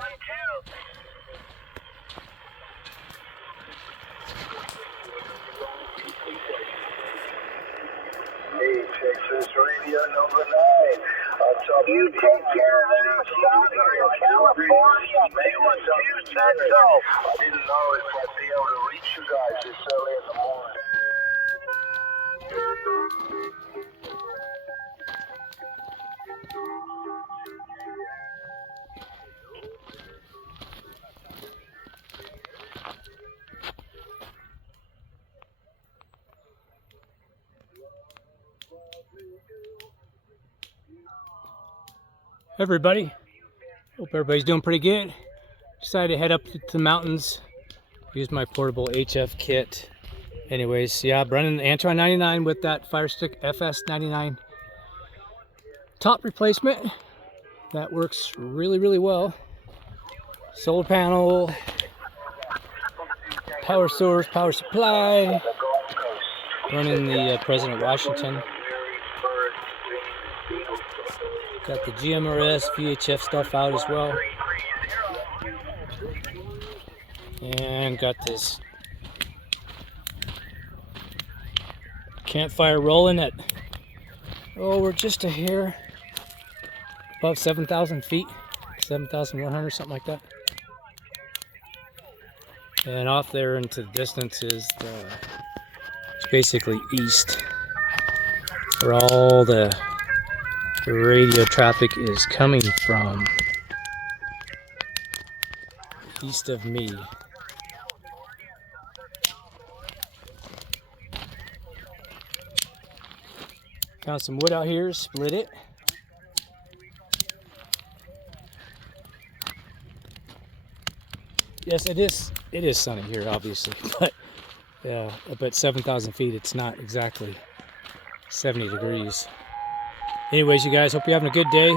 Hey, Texas Radio number 9. You take care of that Southern California. They were 2 cents off. I didn't know if I'd be able to reach you guys this early in the morning. Everybody, hope everybody's doing pretty good. Decided to head up to the mountains, use my portable HF kit. Anyways, yeah, running the Antron A99 with that Firestik FS99 top replacement. That works really well. Solar panel, power source, power supply. Running the President Washington. Got the GMRS VHF stuff out as well. And got this campfire rolling at, oh, we're just a hair above 7,000 feet, 7,100, something like that. And off there into the distance is it's basically east, where all the radio traffic is coming from, east of me. Found some wood out here, split it. Yes, it is sunny here, obviously, but yeah, up at 7,000 feet, it's not exactly 70 degrees. Anyways, you guys, hope you're having a good day.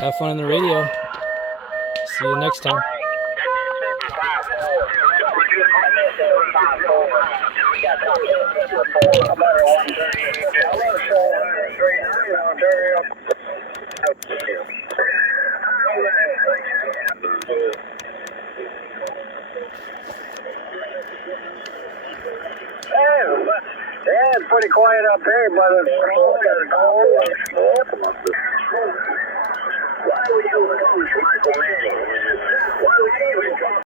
Have fun on the radio. See you next time. Yeah, it's pretty quiet up here, but it's cold. Why were you